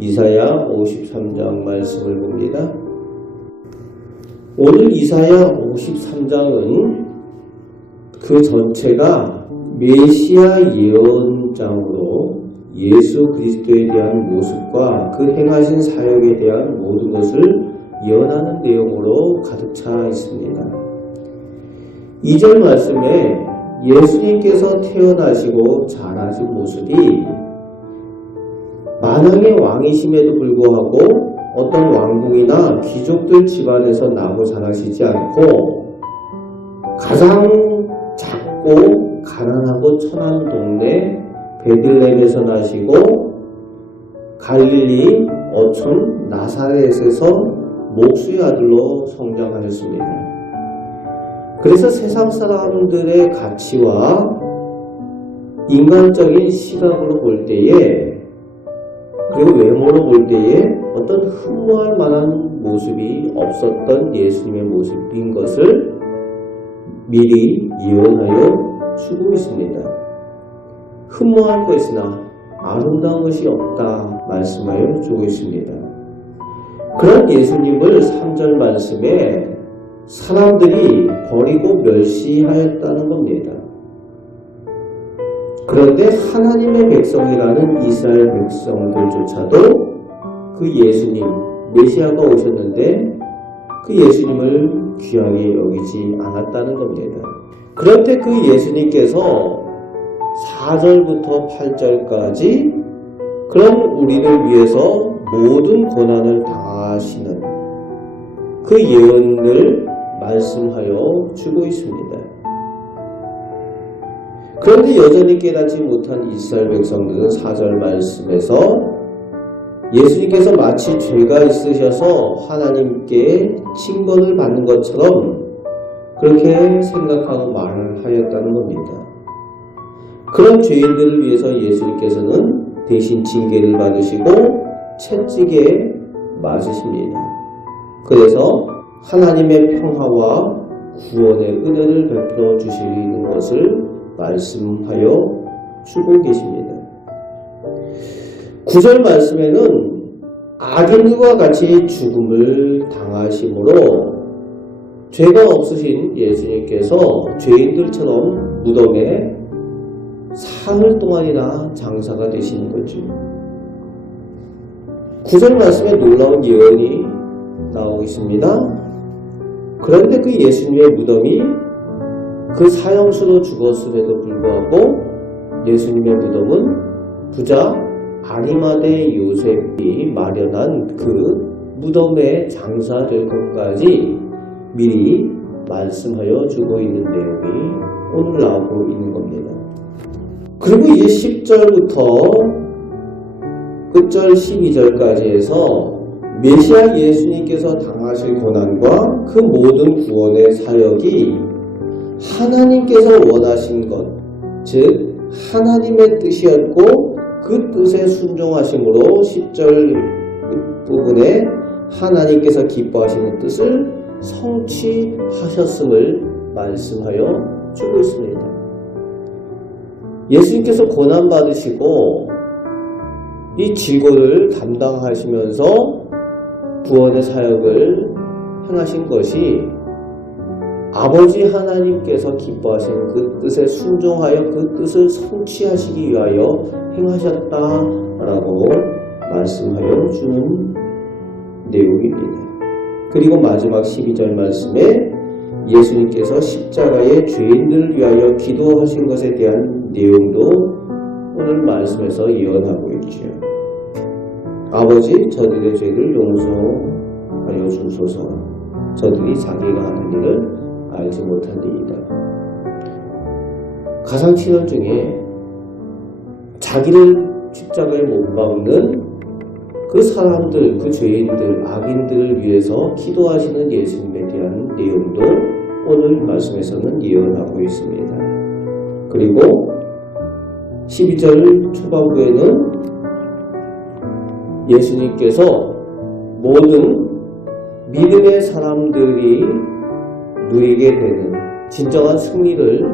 이사야 53장 말씀을 봅니다. 오늘 이사야 53장은 그 전체가 메시아 예언장으로 예수 그리스도에 대한 모습과 그 행하신 사역에 대한 모든 것을 예언하는 내용으로 가득 차 있습니다. 2절 말씀에 예수님께서 태어나시고 자라신 모습이 만왕의 왕이심에도 불구하고 어떤 왕궁이나 귀족들 집안에서 나고 자라시지 않고 가장 작고 가난하고 천한 동네 베들레헴에서 나시고 갈릴리 어촌 나사렛에서 목수의 아들로 성장하셨습니다. 그래서 세상 사람들의 가치와 인간적인 시각으로 볼 때에 그리고 외모로 볼 때에 어떤 흠모할 만한 모습이 없었던 예수님의 모습인 것을 미리 예언하여 주고 있습니다. 흠모할 것이나 아름다운 것이 없다 말씀하여 주고 있습니다. 그런 예수님을 3절 말씀에 사람들이 버리고 멸시하였다는 겁니다. 그런데 하나님의 백성이라는 이스라엘 백성들조차도 그 예수님, 메시아가 오셨는데 그 예수님을 귀하게 여기지 않았다는 겁니다. 그런데 그 예수님께서 4절부터 8절까지 그런 우리를 위해서 모든 고난을 당하시는 그 예언을 말씀하여 주고 있습니다. 그런데 여전히 깨닫지 못한 이스라엘 백성들은 4절 말씀에서 예수님께서 마치 죄가 있으셔서 하나님께 징벌을 받는 것처럼 그렇게 생각하고 말을 하였다는 겁니다. 그런 죄인들을 위해서 예수님께서는 대신 징계를 받으시고 채찍에 맞으십니다. 그래서 하나님의 평화와 구원의 은혜를 베풀어 주시는 것을 말씀하여 주고 계십니다. 9절 말씀에는 악인들과 같이 죽음을 당하심으로 죄가 없으신 예수님께서 죄인들처럼 무덤에 사흘 동안이나 장사가 되시는 거죠. 9절 말씀에 놀라운 예언이 나오고 있습니다. 그런데 그 예수님의 무덤이 그 사형수로 죽었음에도 불구하고 예수님의 무덤은 부자 아리마대 요셉이 마련한 그 무덤에 장사될 것까지 미리 말씀하여 주고 있는 내용이 오늘 나오고 있는 겁니다. 그리고 이제 10절부터 끝절 12절까지 해서 메시아 예수님께서 당하실 고난과 그 모든 구원의 사역이 하나님께서 원하신 것, 즉 하나님의 뜻이었고 그 뜻에 순종하심으로 10절 부분에 하나님께서 기뻐하시는 뜻을 성취하셨음을 말씀하여 주고 있습니다. 예수님께서 고난받으시고 이 질고를 담당하시면서 구원의 사역을 행하신 것이 아버지 하나님께서 기뻐하시는 그 뜻에 순종하여 그 뜻을 성취하시기 위하여 행하셨다라고 말씀하여 주는 내용입니다. 그리고 마지막 12절 말씀에 예수님께서 십자가의 죄인들을 위하여 기도하신 것에 대한 내용도 오늘 말씀에서 예언하고 있죠. 아버지, 저들의 죄를 용서하여 주소서. 저들이 자기가 하는 일을 알지 못하니이다. 가상친언 중에 자기를 십자가에 못 박는 그 사람들, 그 죄인들, 악인들을 위해서 기도하시는 예수님에 대한 내용도 오늘 말씀에서는 예언하고 있습니다. 그리고 12절 초반부에는 예수님께서 모든 믿음의 사람들이 누리게 되는 진정한 승리를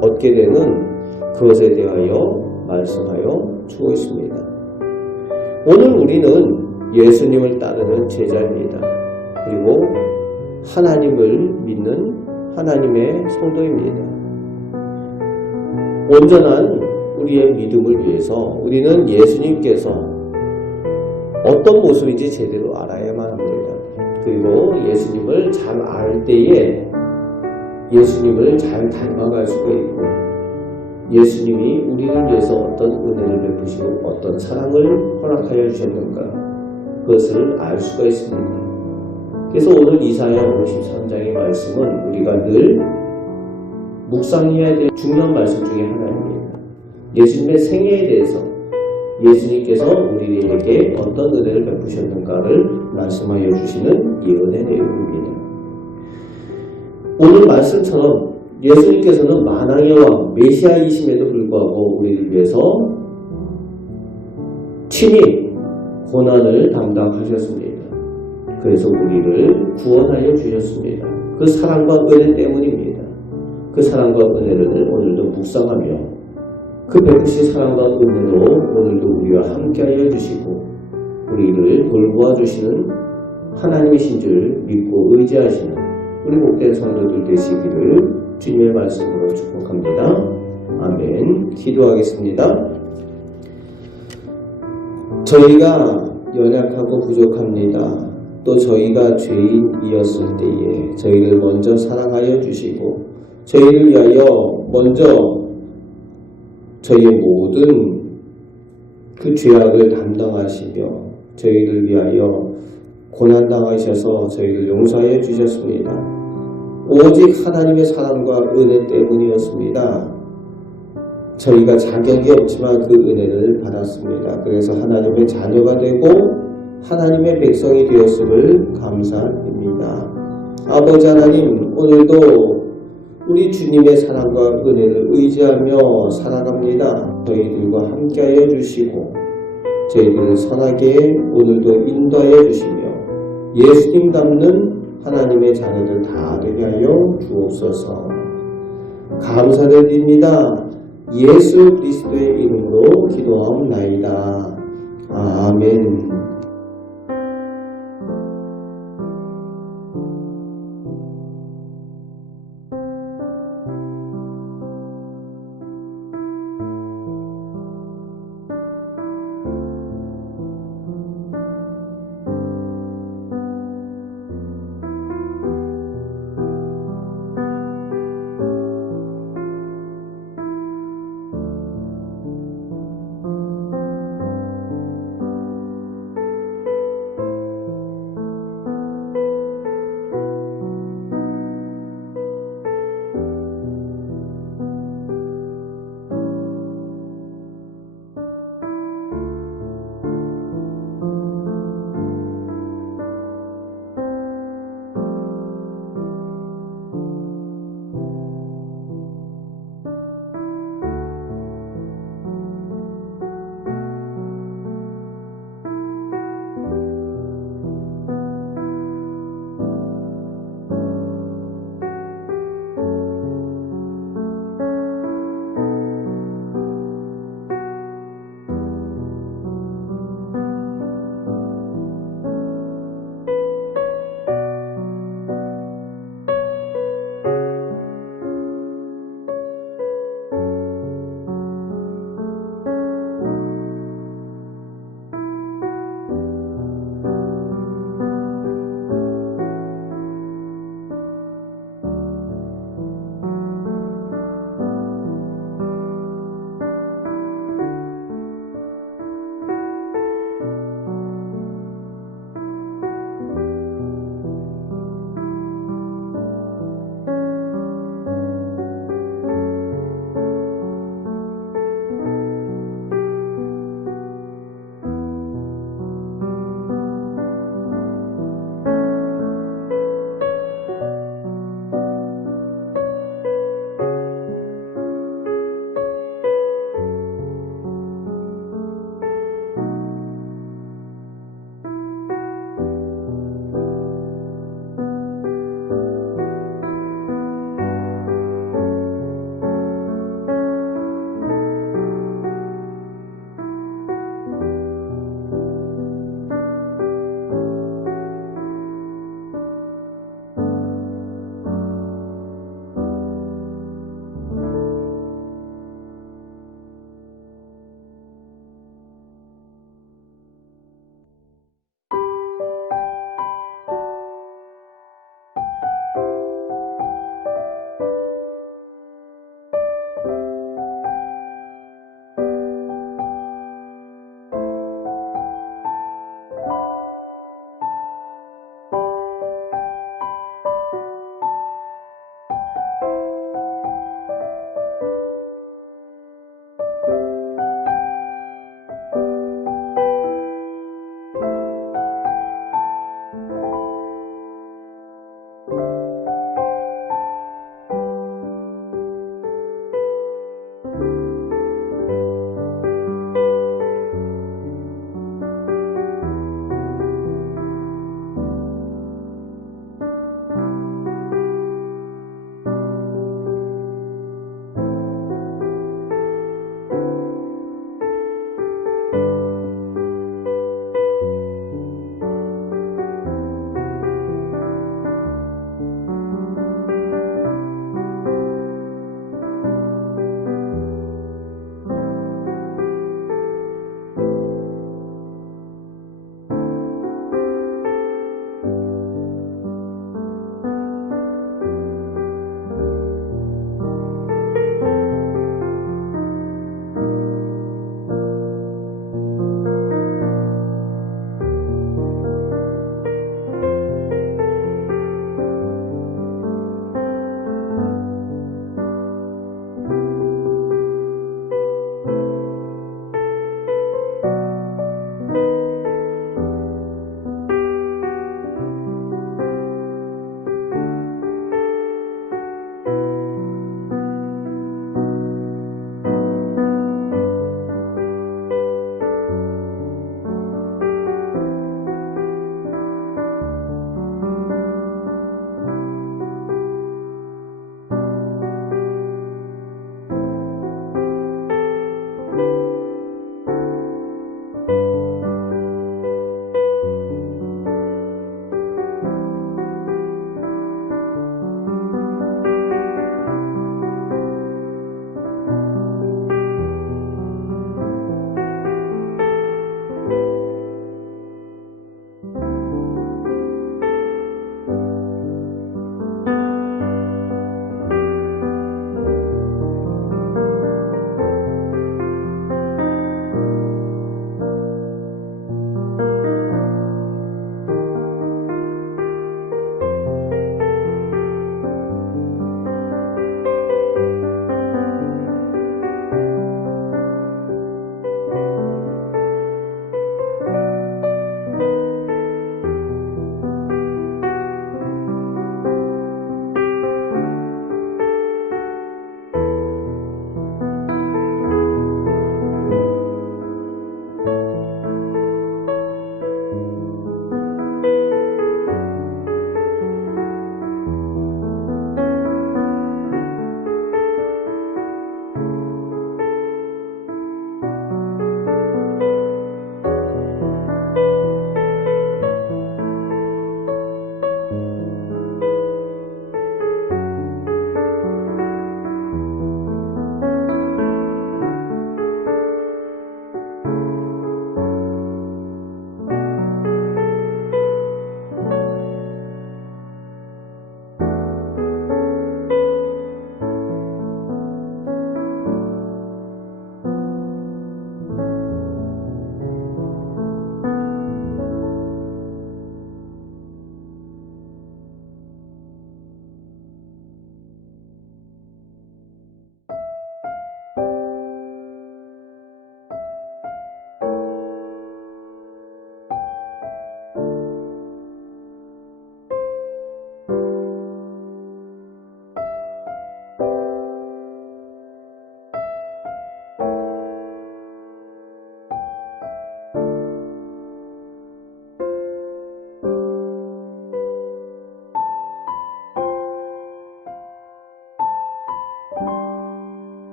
얻게 되는 그것에 대하여 말씀하여 주고 있습니다. 오늘 우리는 예수님을 따르는 제자입니다. 그리고 하나님을 믿는 하나님의 성도입니다. 온전한 우리의 믿음을 위해서 우리는 예수님께서 어떤 모습인지 제대로 알아야만 합니다. 그리고 예수님을 잘 알 때에 예수님을 잘 닮아갈 수가 있고 예수님이 우리를 위해서 어떤 은혜를 베푸시고 어떤 사랑을 허락하여 주셨는가 그것을 알 수가 있습니다. 그래서 오늘 이사야 53장의 말씀은 우리가 늘 묵상해야 될 중요한 말씀 중에 하나입니다. 예수님의 생애에 대해서 예수님께서 우리에게 어떤 은혜를 베푸셨는가를 말씀하여 주시는 예언의 내용입니다. 오늘 말씀처럼 예수님께서는 만왕의 왕 메시아이심에도 불구하고 우리를 위해서 친히 고난을 담당하셨습니다. 그래서 우리를 구원하여 주셨습니다. 그 사랑과 은혜 때문입니다. 그 사랑과 은혜를 오늘도 묵상하며 그 베푸신 사랑과 은혜로 오늘도 우리와 함께하여 주시고 우리를 돌보아 주시는 하나님이신 줄 믿고 의지하시는 우리 복된 성도들 되시기를 주님의 말씀으로 축복합니다. 아멘. 기도하겠습니다. 저희가 연약하고 부족합니다. 또 저희가 죄인이었을 때에 저희를 먼저 사랑하여 주시고 저희를 위하여 먼저 저희의 모든 그 죄악을 담당하시며 저희를 위하여 고난당하셔서 저희를 용서하여 주셨습니다. 오직 하나님의 사랑과 은혜 때문이었습니다. 저희가 자격이 없지만 그 은혜를 받았습니다. 그래서 하나님의 자녀가 되고 하나님의 백성이 되었음을 감사드립니다. 아버지 하나님, 오늘도 우리 주님의 사랑과 은혜를 의지하며 살아갑니다. 저희들과 함께하여 주시고 저희들을 선하게 오늘도 인도하여 주시며 예수님 닮는 하나님의 자녀들 다 되게 하여 주옵소서. 감사드립니다. 예수 그리스도의 이름으로 기도하옵나이다. 아멘.